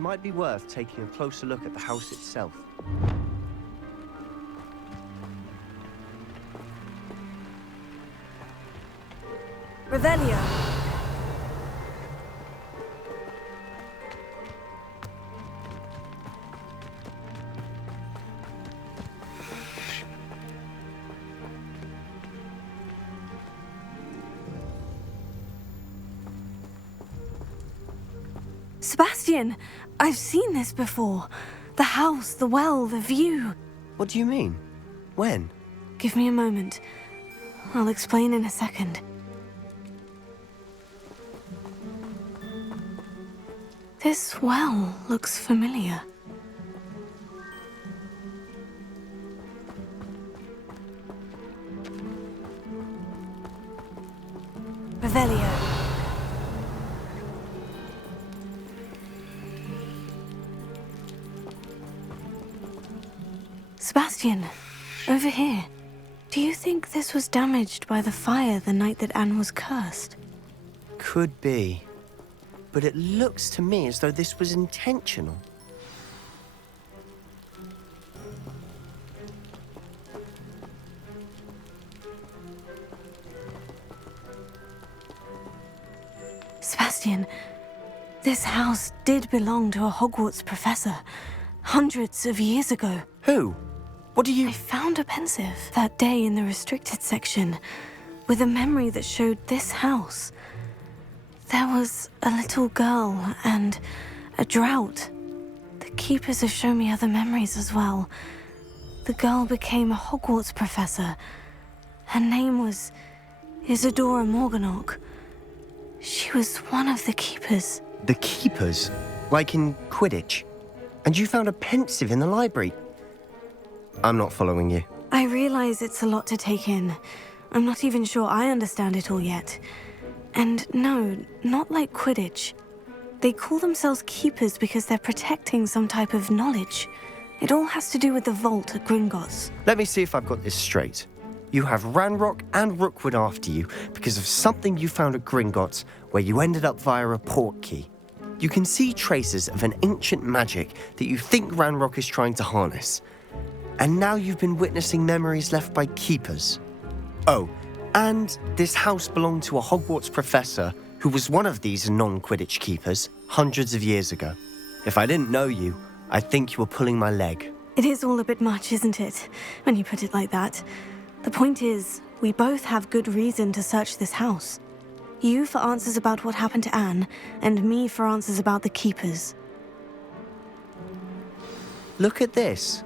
might be worth taking a closer look at the house itself. Revelio. Sebastian, I've seen this before. The house, the well, the view. What do you mean? When? Give me a moment. I'll explain in a second. This well looks familiar. Revelio. Sebastian, over here. Do you think this was damaged by the fire the night that Anne was cursed? Could be. But it looks to me as though this was intentional. Sebastian, this house did belong to a Hogwarts professor, hundreds of years ago. Who? What do you... I found a pensive that day in the restricted section, with a memory that showed this house. There was a little girl and a drought. The keepers have shown me other memories as well. The girl became a Hogwarts professor. Her name was Isadora Morganach. She was one of the keepers. The keepers? Like in Quidditch? And you found a pensive in the library? I'm not following you. I realize it's a lot to take in. I'm not even sure I understand it all yet. And no, not like Quidditch. They call themselves keepers because they're protecting some type of knowledge. It all has to do with the vault at Gringotts. Let me see if I've got this straight. You have Ranrock and Rookwood after you because of something you found at Gringotts where you ended up via a port key. You can see traces of an ancient magic that you think Ranrock is trying to harness. And now you've been witnessing memories left by keepers. Oh, and this house belonged to a Hogwarts professor who was one of these non-Quidditch keepers hundreds of years ago. If I didn't know you, I'd think you were pulling my leg. It is all a bit much, isn't it, when you put it like that? The point is, we both have good reason to search this house. You for answers about what happened to Anne, and me for answers about the keepers. Look at this.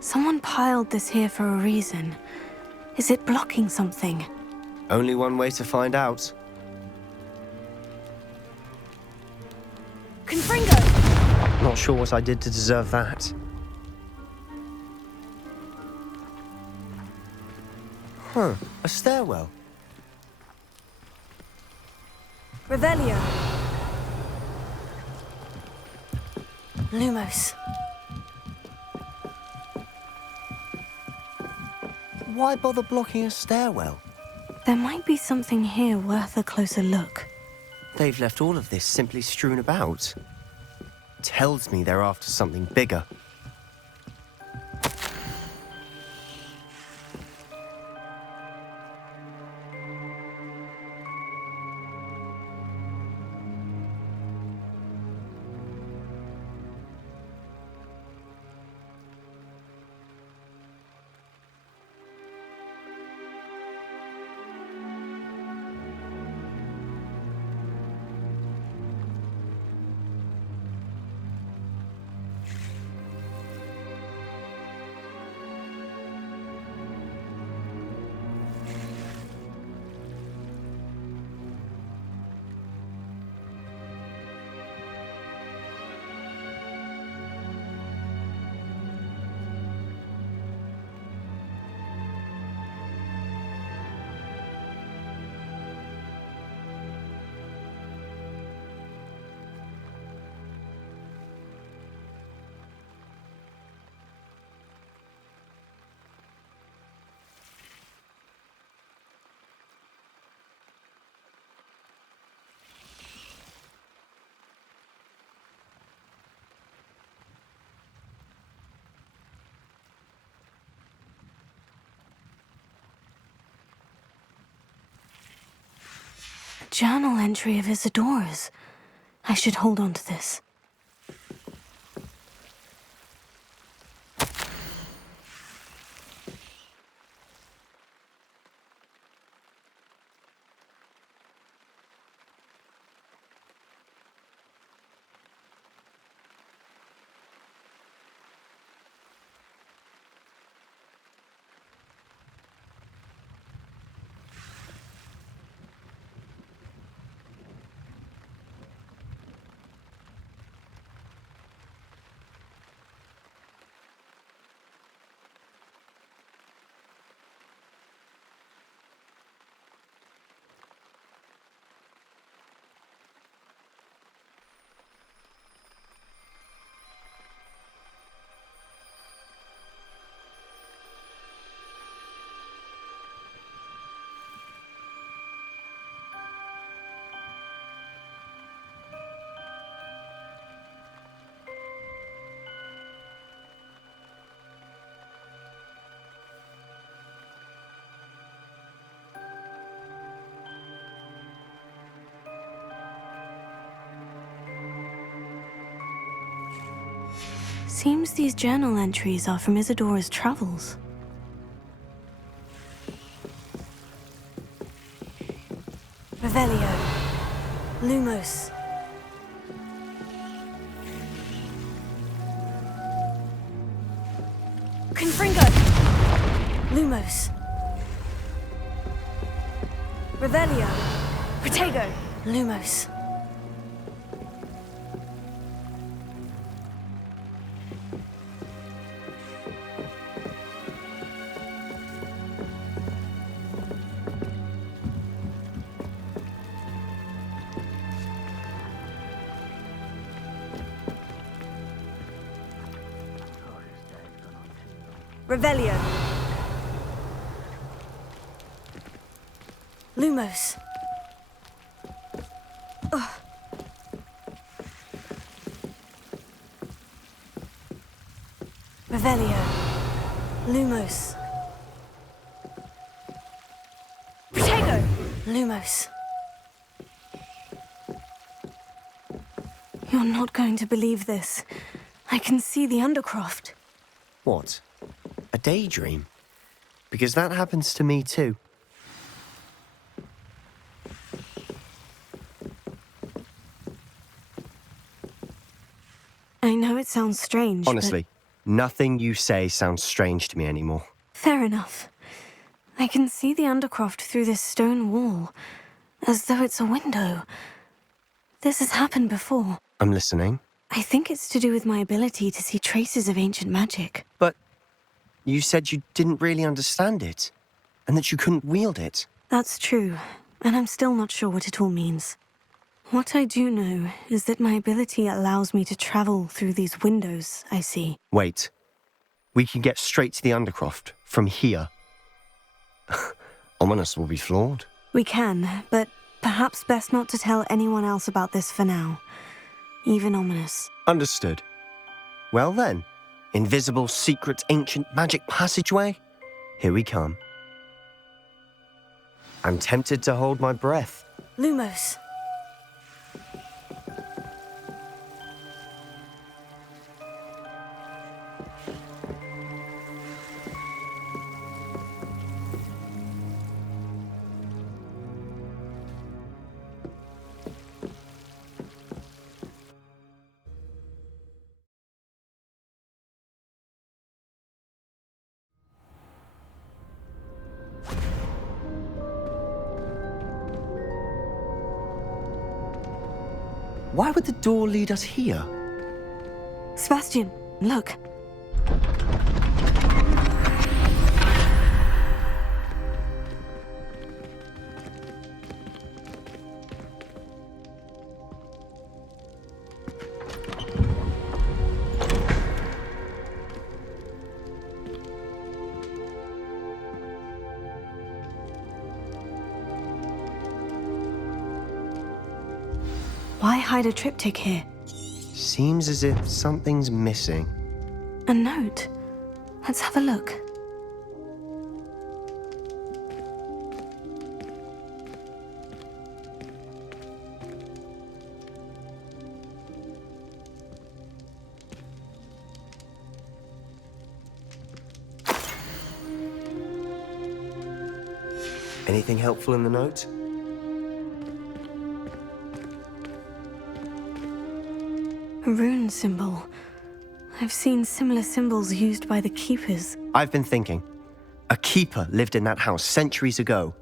Someone piled this here for a reason. Is it blocking something? Only one way to find out. Confringo! Not sure what I did to deserve that. Huh, a stairwell. Revelio. Lumos. Why bother blocking a stairwell? There might be something here worth a closer look. They've left all of this simply strewn about. Tells me they're after something bigger. journal entry of Isadora's. I should hold on to this. Seems these journal entries are from Isadora's travels. Revelio. Lumos. Confringo. Lumos. Revelio. Protego. Lumos. Revelio. Lumos. Ugh. Revelio. Lumos. Protego. Lumos. You're not going to believe this. I can see the Undercroft. What? A daydream? Because that happens to me too. I know it sounds strange, Honestly, nothing you say sounds strange to me anymore. Fair enough. I can see the Undercroft through this stone wall, as though it's a window. This has happened before. I'm listening. I think it's to do with my ability to see traces of ancient magic. But you said you didn't really understand it, and that you couldn't wield it. That's true, and I'm still not sure what it all means. What I do know is that my ability allows me to travel through these windows I see. Wait. We can get straight to the Undercroft from here. Ominous will be flawed. We can, but perhaps best not to tell anyone else about this for now. Even Ominous. Understood. Well then, invisible, secret, ancient magic passageway? Here we come. I'm tempted to hold my breath. Lumos. Why would the door lead us here? Sebastian, look. Why hide a triptych here? Seems as if something's missing. A note. Let's have a look. Anything helpful in the note? A rune symbol. I've seen similar symbols used by the keepers. I've been thinking. A keeper lived in that house centuries ago,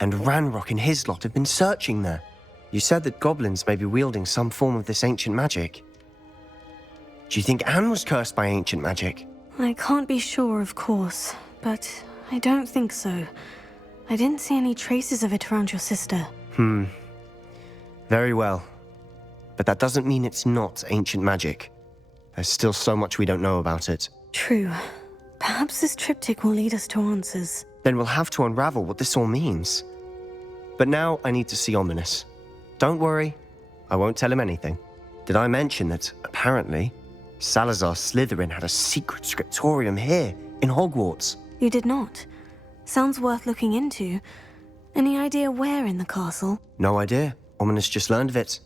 and Ranrock and his lot have been searching there. You said that goblins may be wielding some form of this ancient magic. Do you think Anne was cursed by ancient magic? I can't be sure, of course, but I don't think so. I didn't see any traces of it around your sister. Very well. But that doesn't mean it's not ancient magic. There's still so much we don't know about it. True. Perhaps this triptych will lead us to answers. Then we'll have to unravel what this all means. But now I need to see Ominous. Don't worry, I won't tell him anything. Did I mention that, apparently, Salazar Slytherin had a secret scriptorium here, in Hogwarts? You did not. Sounds worth looking into. Any idea where in the castle? No idea. Ominous just learned of it.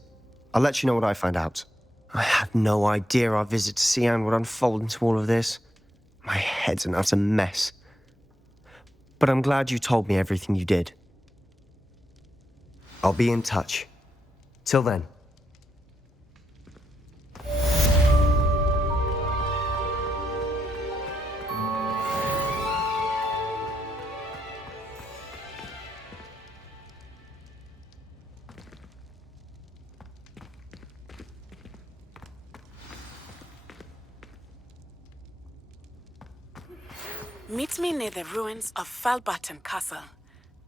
I'll let you know what I find out. I had no idea our visit to Cian would unfold into all of this. My head's an utter mess. But I'm glad you told me everything you did. I'll be in touch. Till then. Meet me near the ruins of Falbarton Castle.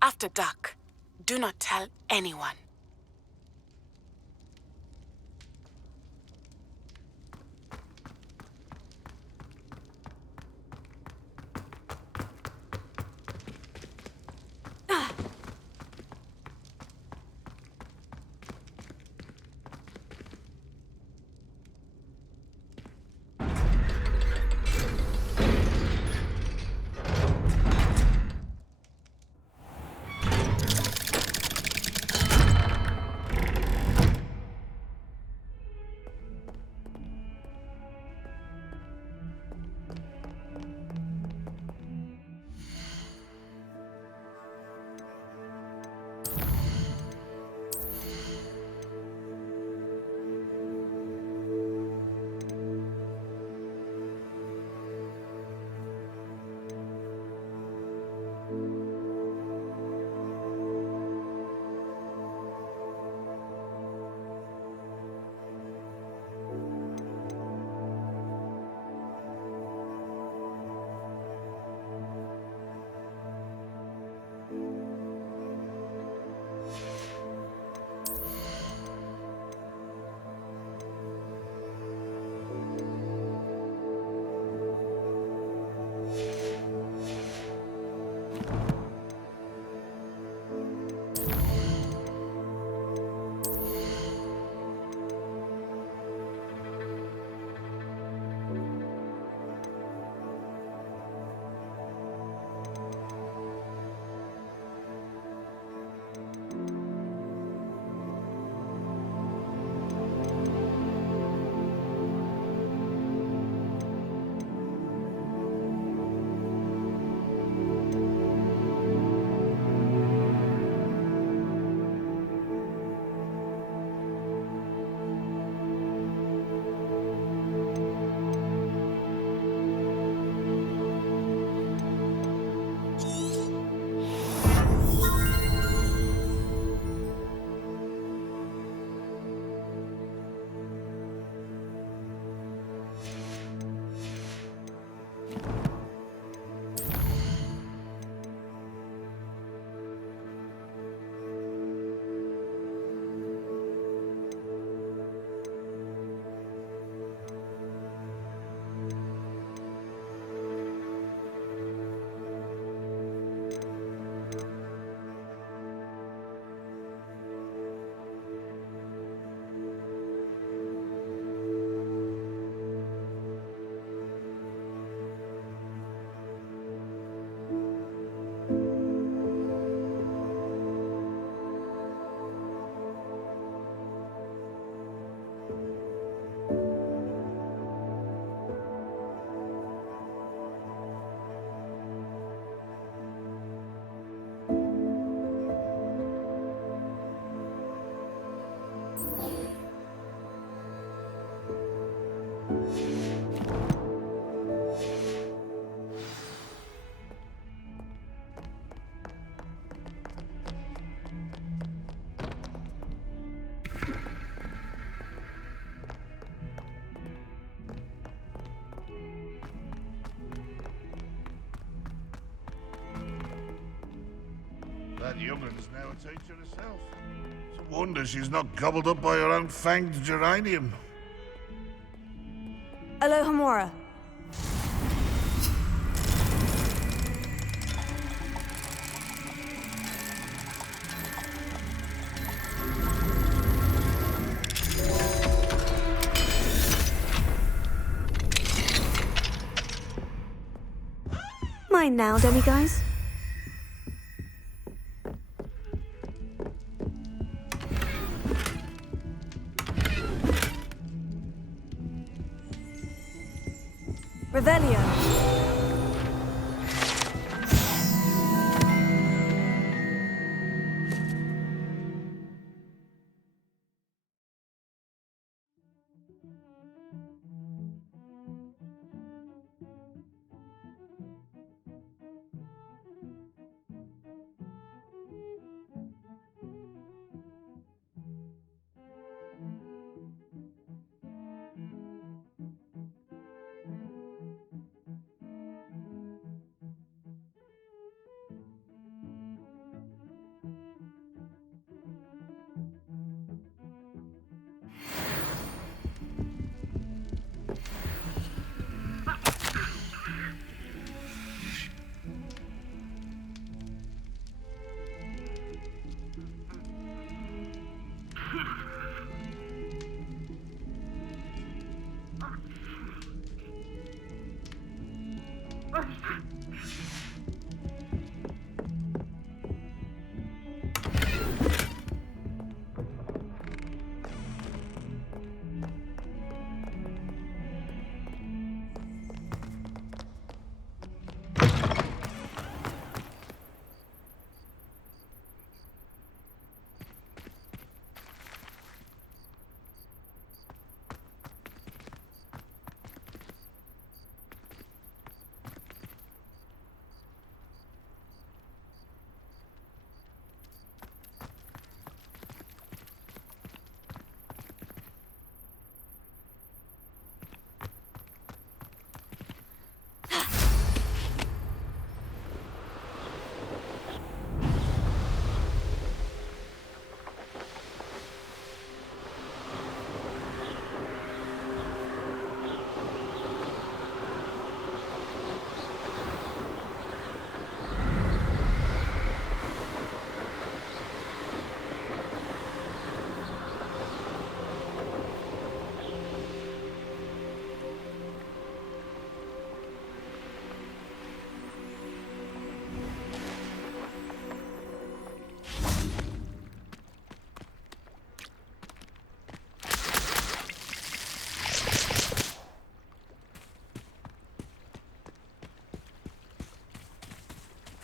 After dark. Do not tell anyone. That young'un's now a teacher herself. It's a wonder she's not gobbled up by her own fanged geranium. Alohomora. Mine now, demiguise. Revelio.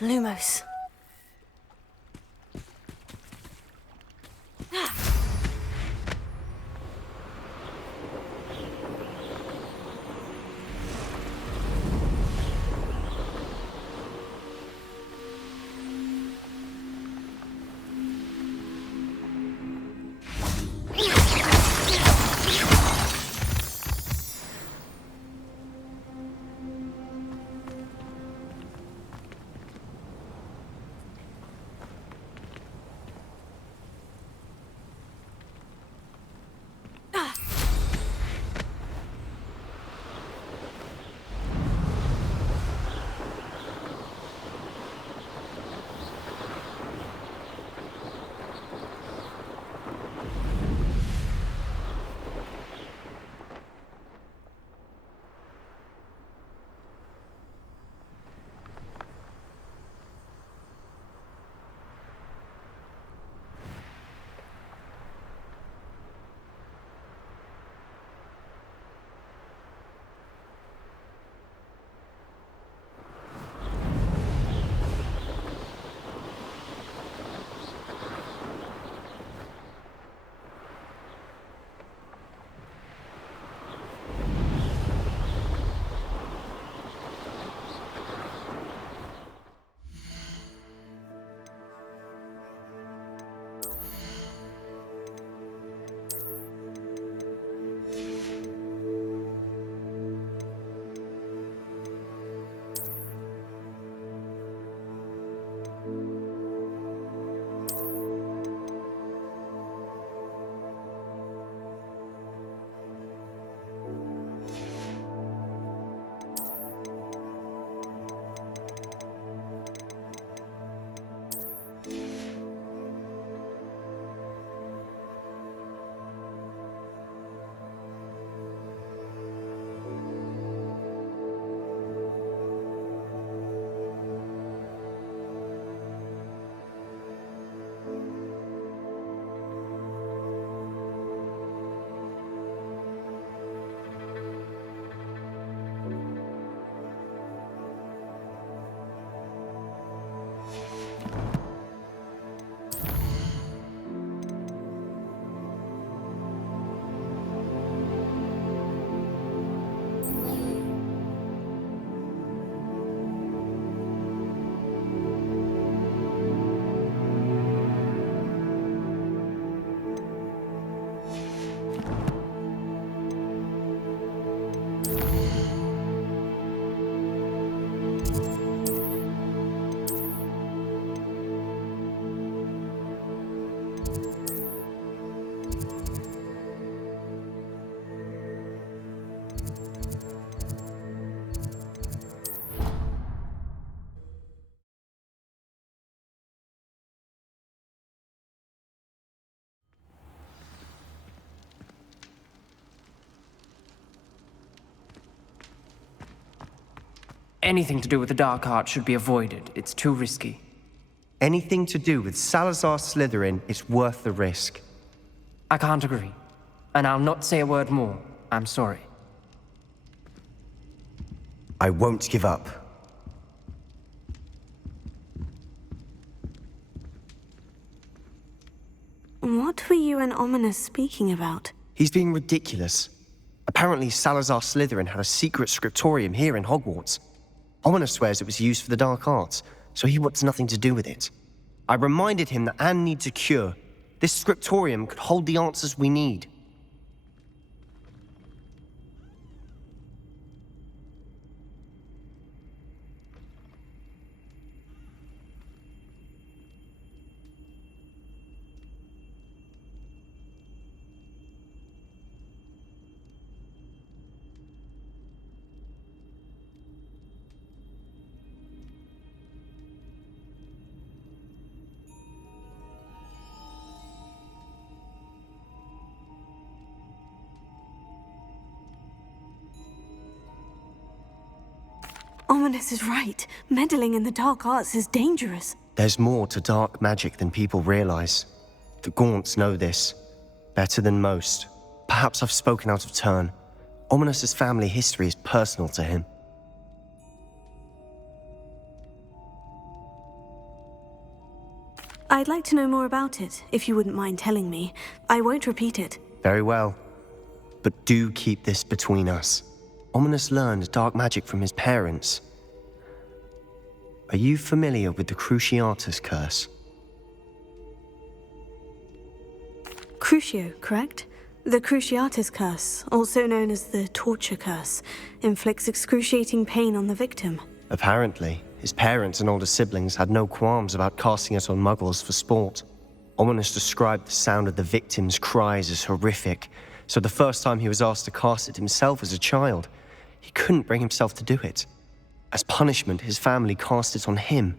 Lumos. Anything to do with the dark art should be avoided. It's too risky. Anything to do with Salazar Slytherin is worth the risk. I can't agree. And I'll not say a word more. I'm sorry. I won't give up. What were you and Ominous speaking about? He's being ridiculous. Apparently, Salazar Slytherin had a secret scriptorium here in Hogwarts. Ominous swears it was used for the dark arts, so he wants nothing to do with it. I reminded him that Anne needs a cure. This scriptorium could hold the answers we need. Ominous is right. Meddling in the dark arts is dangerous. There's more to dark magic than people realize. The Gaunts know this. Better than most. Perhaps I've spoken out of turn. Ominous's family history is personal to him. I'd like to know more about it, if you wouldn't mind telling me. I won't repeat it. Very well. But do keep this between us. Ominous learned dark magic from his parents. Are you familiar with the Cruciatus curse? Crucio, correct? The Cruciatus curse, also known as the torture curse, inflicts excruciating pain on the victim. Apparently, his parents and older siblings had no qualms about casting it on muggles for sport. Ominous described the sound of the victim's cries as horrific, so the first time he was asked to cast it himself as a child, he couldn't bring himself to do it. As punishment, his family cast it on him.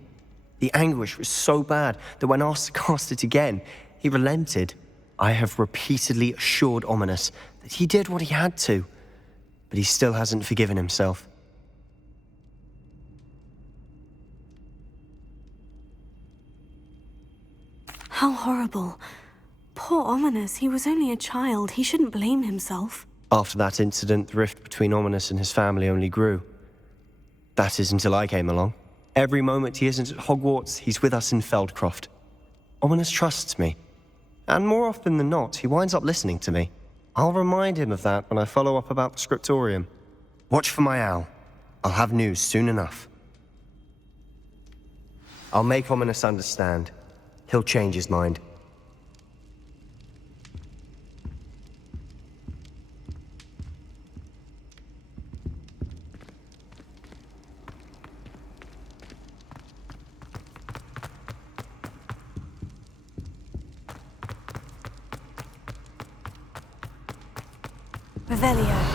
The anguish was so bad that when asked to cast it again, he relented. I have repeatedly assured Ominous that he did what he had to, but he still hasn't forgiven himself. How horrible. Poor Ominous, he was only a child. He shouldn't blame himself. After that incident, the rift between Ominous and his family only grew. That is until I came along. Every moment he isn't at Hogwarts, he's with us in Feldcroft. Ominous trusts me. And more often than not, he winds up listening to me. I'll remind him of that when I follow up about the scriptorium. Watch for my owl. I'll have news soon enough. I'll make Ominous understand. He'll change his mind. Revelio.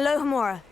Alohomora.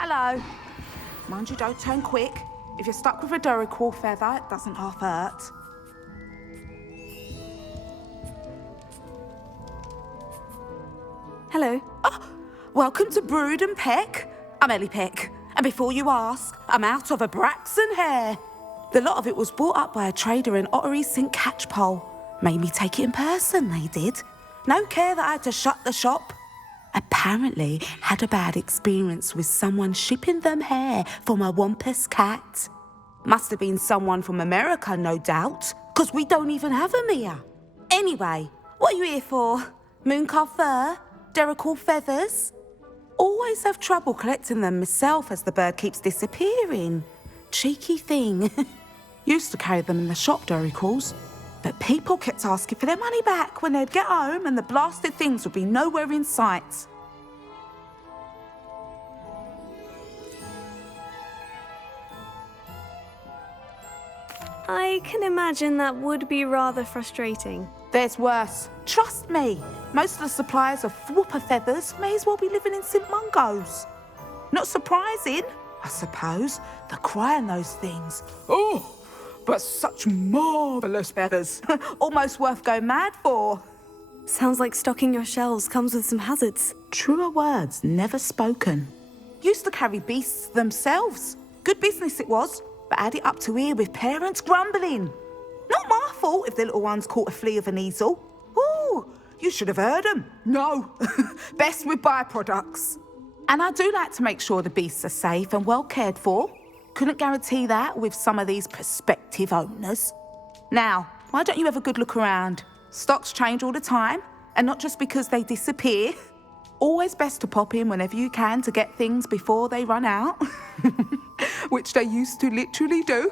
Hello. Mind you don't turn quick. If you're stuck with a Duracell feather, it doesn't half hurt. Hello. Welcome to Brood and Peck. I'm Ellie Peck. And before you ask, I'm out of a Braxton hair. The lot of it was bought up by a trader in Ottery St. Catchpole. Made me take it in person, they did. No care that I had to shut the shop. Apparently had a bad experience with someone shipping them hair from a Wampus cat. Must have been someone from America, no doubt, because we don't even have them here. Anyway, what are you here for? Mooncar fur? Duracell feathers? Always have trouble collecting them myself as the bird keeps disappearing. Cheeky thing. Used to carry them in the shop, Duracells. But people kept asking for their money back when they'd get home and the blasted things would be nowhere in sight. I can imagine that would be rather frustrating. There's worse. Trust me. Most of the suppliers of whooper feathers may as well be living in St. Mungo's. Not surprising, I suppose, the cry on those things. Oh, but such marvellous feathers. Almost worth going mad for. Sounds like stocking your shelves comes with some hazards. Truer words never spoken. Used to carry beasts themselves. Good business it was, but had it up to here with parents grumbling. Not my fault if the little ones caught a flea of an easel. Ooh, you should have heard them. No, best with byproducts. And I do like to make sure the beasts are safe and well cared for. Couldn't guarantee that with some of these prospective owners. Now, why don't you have a good look around? Stocks change all the time, and not just because they disappear. Always best to pop in whenever you can to get things before they run out. Which they used to literally do.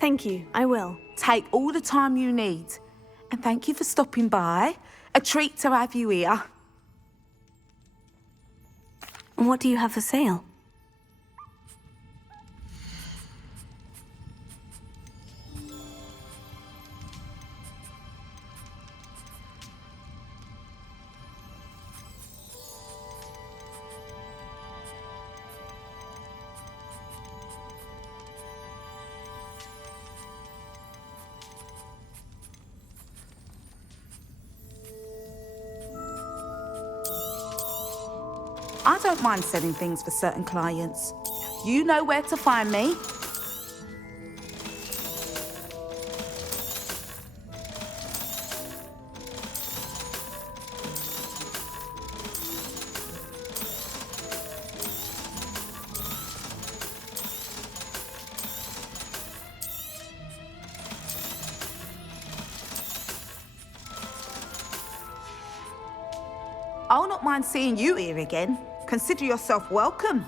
Thank you, I will. Take all the time you need. And thank you for stopping by. A treat to have you here. And what do you have for sale? I don't mind selling things for certain clients. You know where to find me. not mind seeing you here again. Consider yourself welcome.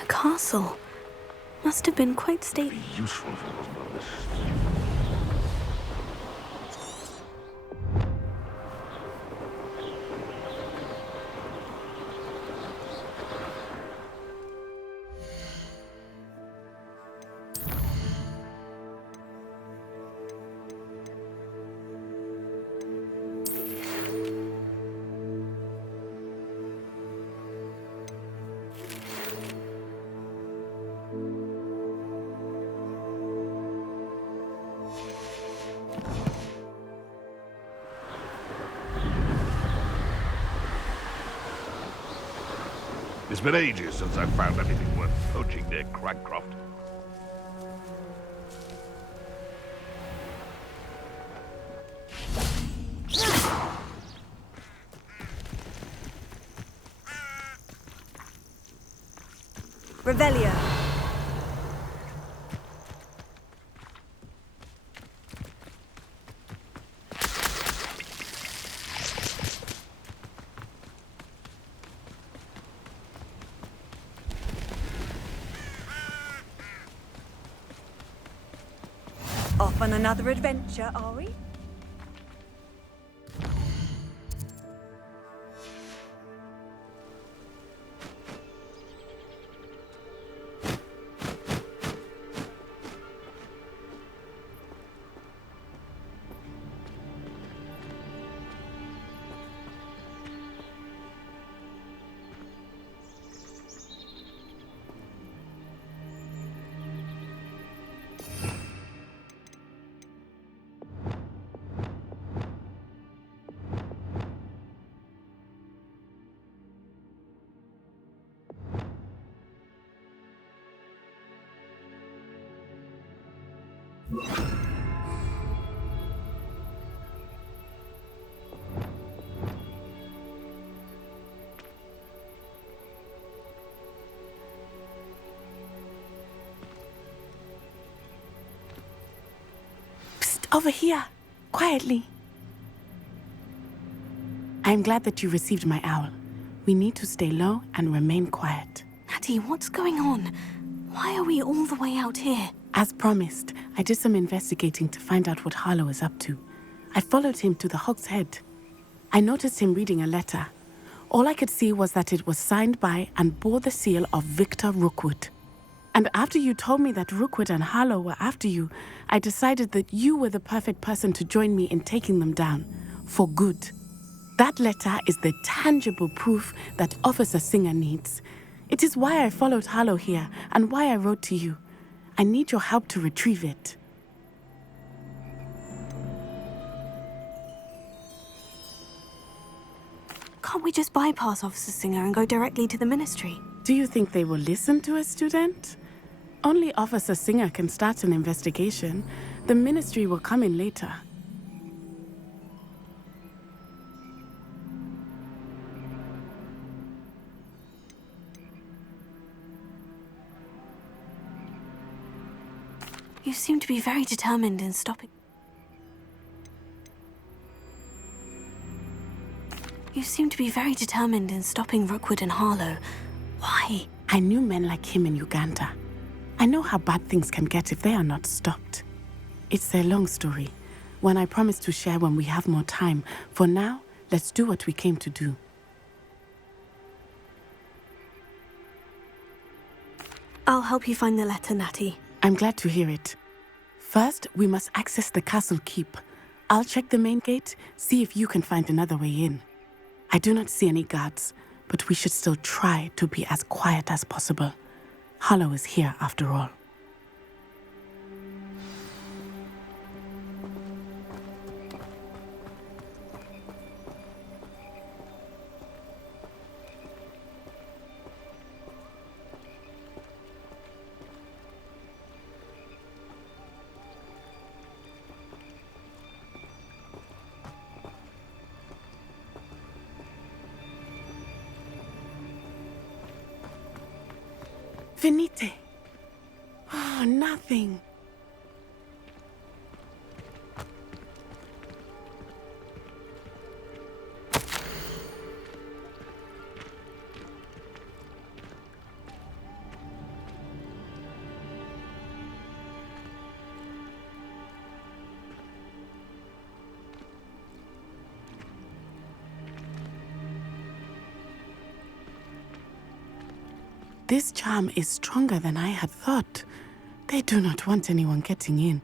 A castle. Must have been quite stately. Useful if it wasn't on this. It's been ages since I've found anything worth poaching near Cragcroft. Revelio. Off on another adventure, are we? Over here, quietly. I'm glad that you received my owl. We need to stay low and remain quiet. Natty, what's going on? Why are we all the way out here? As promised, I did some investigating to find out what Harlow is up to. I followed him to the Hog's Head. I noticed him reading a letter. All I could see was that it was signed by and bore the seal of Victor Rookwood. And after you told me that Rookwood and Harlow were after you, I decided that you were the perfect person to join me in taking them down. For good. That letter is the tangible proof that Officer Singer needs. It is why I followed Harlow here and why I wrote to you. I need your help to retrieve it. Can't we just bypass Officer Singer and go directly to the Ministry? Do you think they will listen to a student? Only Officer Singer can start an investigation. The Ministry will come in later. You seem to be very determined in stopping... You seem to be very determined in stopping Rookwood and Harlow. Why? I knew men like him in Uganda. I know how bad things can get if they are not stopped. It's a long story, one I promise to share when we have more time. For now, let's do what we came to do. I'll help you find the letter, Natty. I'm glad to hear it. First, we must access the castle keep. I'll check the main gate, see if you can find another way in. I do not see any guards, but we should still try to be as quiet as possible. Hollow is here after all. Venite. Oh, nothing. This charm is stronger than I had thought. They do not want anyone getting in.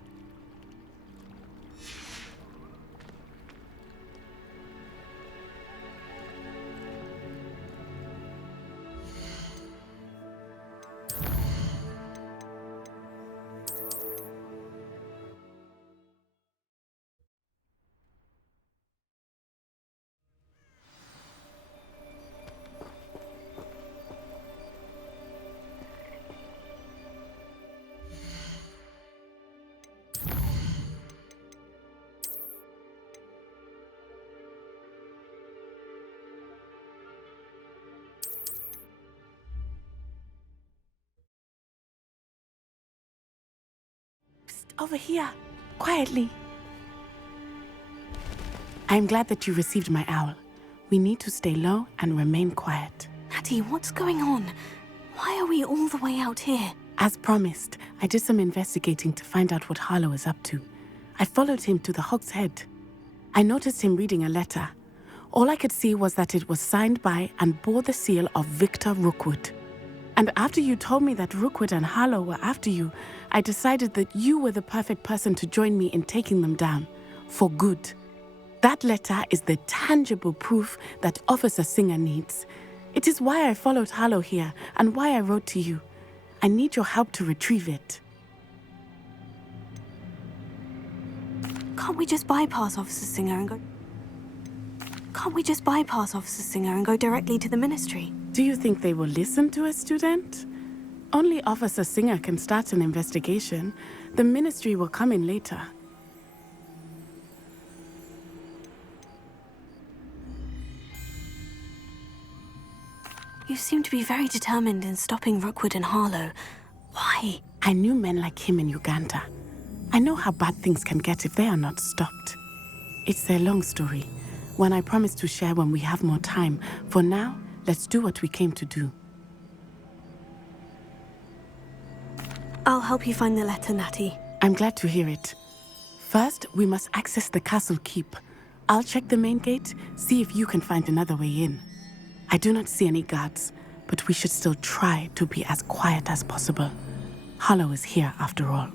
Over here, quietly. I'm glad that you received my owl. We need to stay low and remain quiet. Natty, what's going on? Why are we all the way out here? As promised, I did some investigating to find out what Harlow is up to. I followed him to the Hog's Head. I noticed him reading a letter. All I could see was that it was signed by and bore the seal of Victor Rookwood. And after you told me that Rookwood and Harlow were after you, I decided that you were the perfect person to join me in taking them down, for good. That letter is the tangible proof that Officer Singer needs. It is why I followed Harlow here and why I wrote to you. I need your help to retrieve it. Can't we just bypass Officer Singer and go... Can't we just bypass Officer Singer and go directly to the Ministry? Do you think they will listen to a student? Only Officer Singer can start an investigation. The Ministry will come in later. You seem to be very determined in stopping Rookwood and Harlow. Why? I knew men like him in Uganda. I know how bad things can get if they are not stopped. It's a long story, one I promise to share when we have more time. For now, let's do what we came to do. I'll help you find the letter, Natty. I'm glad to hear it. First, we must access the castle keep. I'll check the main gate, see if you can find another way in. I do not see any guards, but we should still try to be as quiet as possible. Hollow is here after all.